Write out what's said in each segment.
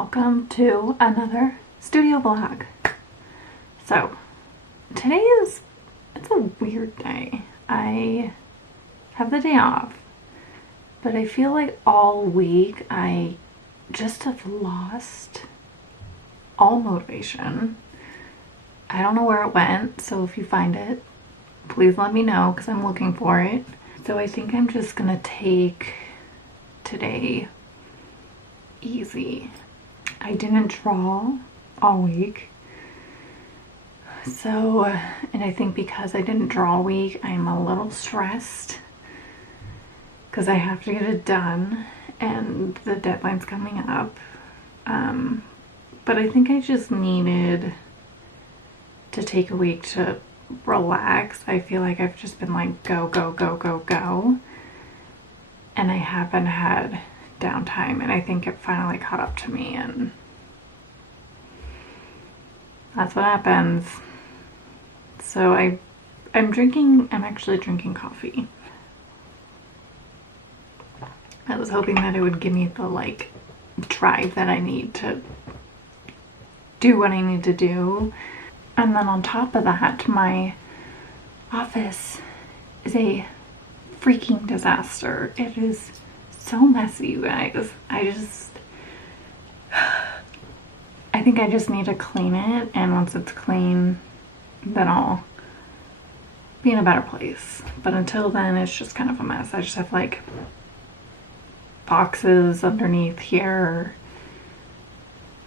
welcome to another studio vlog. So today it's a weird day. I have the day off, but I feel like all week I just have lost all motivation. I don't know where it went, so if you find it, please let me know because I'm looking for it. So I think I'm just gonna take today easy. I didn't draw all week. So, and I think because I didn't draw all week, I'm a little stressed because I have to get it done and the deadline's coming up. But I think I just needed to take a week to relax. I feel like I've just been like go, go, go, go, go. And I haven't had downtime, and I think it finally caught up to me, and that's what happens. So I'm actually drinking coffee. I was hoping that it would give me the like drive that I need to do what I need to do. And then on top of that, my office is a freaking disaster. It is so messy, you guys. I think I just need to clean it, and once it's clean, then I'll be in a better place. But until then, it's just kind of a mess. I just have like boxes underneath here.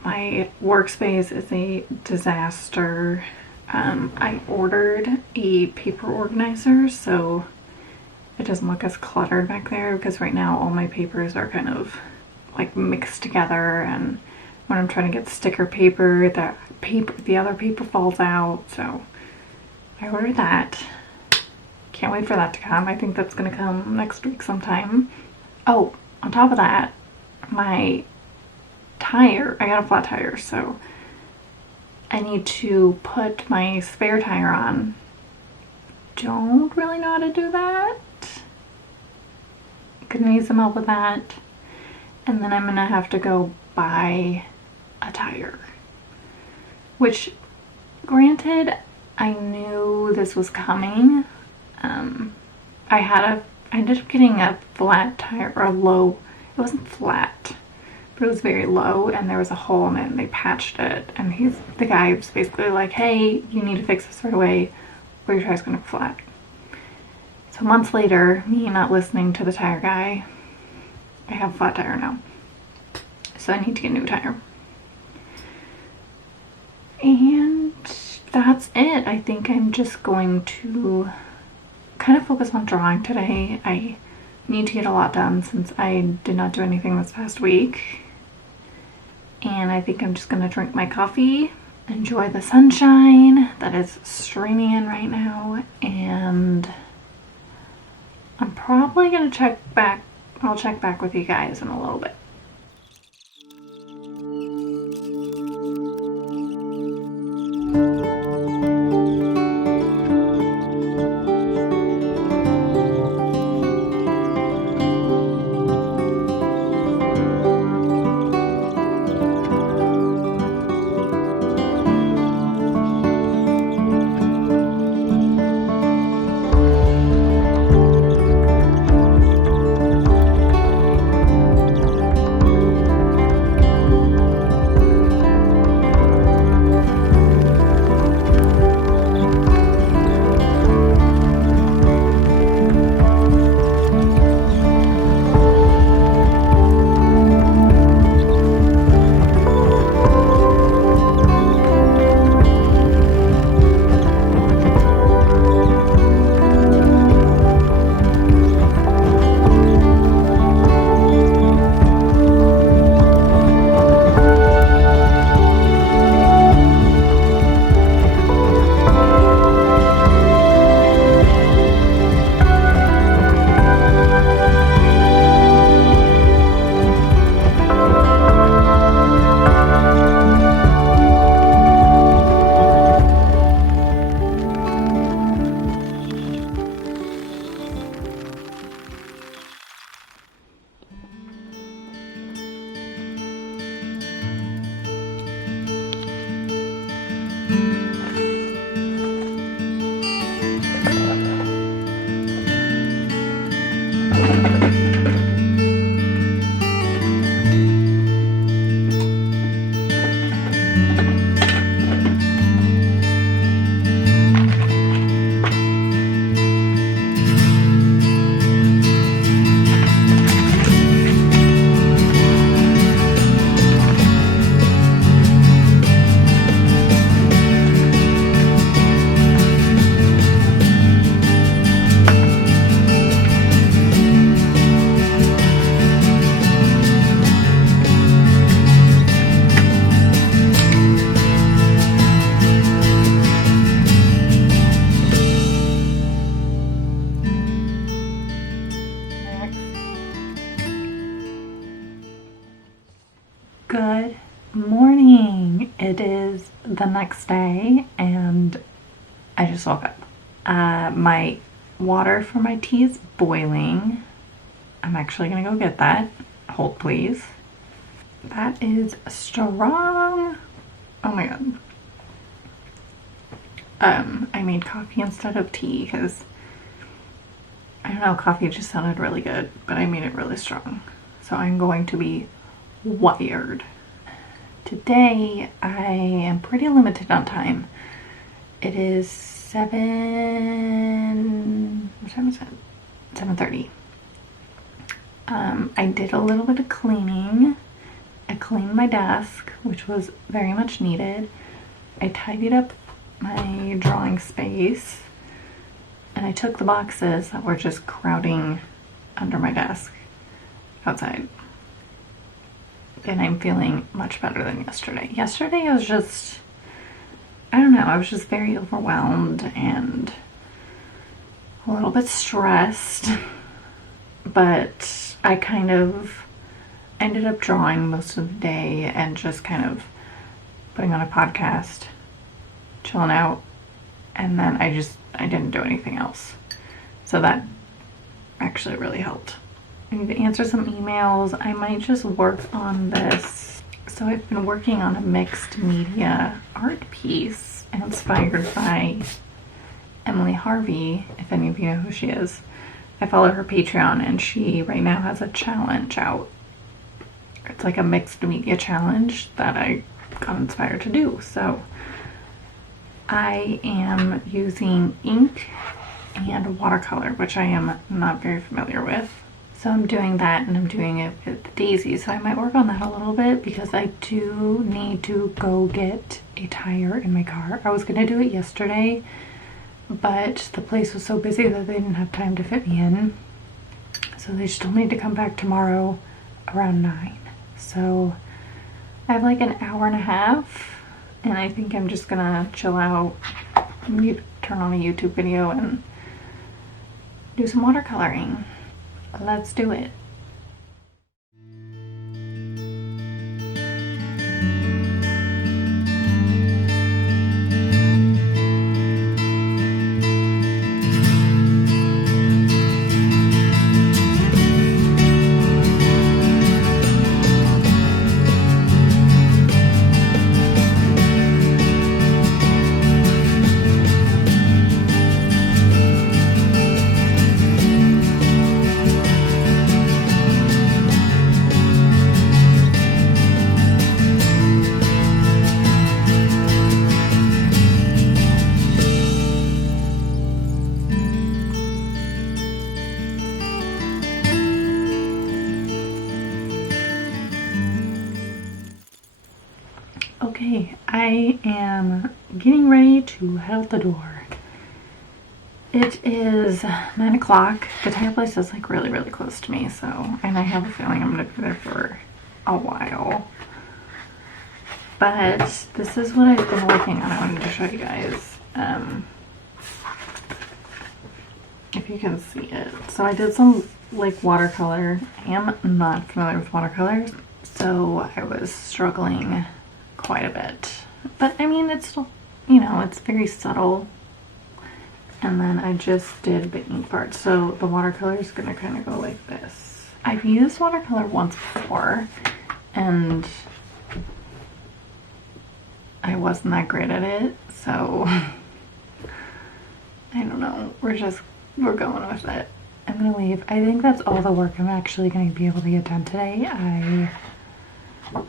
My workspace is a disaster. I ordered a paper organizer so it doesn't look as cluttered back there, because right now all my papers are kind of like mixed together, and when I'm trying to get sticker paper, the other paper falls out. So I ordered that. Can't wait for that to come. I think that's gonna come next week sometime. Oh, on top of that, my tire, I got a flat tire, so I need to put my spare tire on. Don't really know how to do that. Gonna need some help with that. And then I'm gonna have to go buy a tire, which granted I knew this was coming. I ended up getting a flat tire, or a low, it wasn't flat, but it was very low, and there was a hole in it and they patched it, and the guy was basically like, hey, you need to fix this right away or your tire's gonna be flat. So months later, me not listening to the tire guy, I have a flat tire now. So I need to get a new tire. And that's it. I think I'm just going to kind of focus on drawing today. I need to get a lot done since I did not do anything this past week. And I think I'm just gonna drink my coffee, enjoy the sunshine that is streaming in right now, and I'm probably gonna I'll check back with you guys in a little bit. Good morning. It is the next day and I just woke up. My water for my tea is boiling. I'm actually gonna go get that. Hold please. That is strong. Oh my god. I made coffee instead of tea because I don't know, coffee just sounded really good, but I made it really strong. So I'm going to be wired. Today I am pretty limited on time. It is 7:30. I did a little bit of cleaning. I cleaned my desk, which was very much needed. I tidied up my drawing space and I took the boxes that were just crowding under my desk outside. And I'm feeling much better than yesterday. Yesterday I was just, I don't know, I was just very overwhelmed and a little bit stressed, but I kind of ended up drawing most of the day and just kind of putting on a podcast, chilling out, and then I didn't do anything else. So that actually really helped. I need to answer some emails. I might just work on this. So I've been working on a mixed media art piece inspired by Emily Harvey, if any of you know who she is. I follow her Patreon and she right now has a challenge out. It's like a mixed media challenge that I got inspired to do. So I am using ink and watercolor, which I am not very familiar with. So I'm doing that and I'm doing it with Daisy. So I might work on that a little bit because I do need to go get a tire in my car. I was gonna do it yesterday, but the place was so busy that they didn't have time to fit me in. So they still need to come back tomorrow around 9. So I have like an hour and a half and I think I'm just gonna chill out, turn on a YouTube video and do some watercoloring. Let's do it. Okay, I am getting ready to head out the door. It is 9 o'clock. The tire place is like really, really close to me, so, and I have a feeling I'm gonna be there for a while. But this is what I've been working on. I wanted to show you guys, if you can see it. So I did some like watercolor. I am not familiar with watercolors, so I was struggling quite a bit, but I mean it's still, you know, it's very subtle. And then I just did the ink part, so the watercolor is gonna kind of go like this. I've used watercolor once before and I wasn't that great at it, so I don't know. We're going with it. I'm gonna leave. I think that's all the work I'm actually gonna be able to get done today. I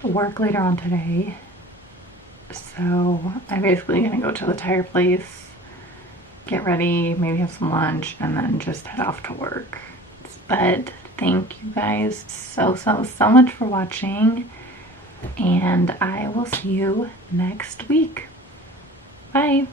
work later on today, so I'm basically gonna go to the tire place, get ready, maybe have some lunch, and then just head off to work. But thank you guys so much for watching, and I will see you next week. Bye.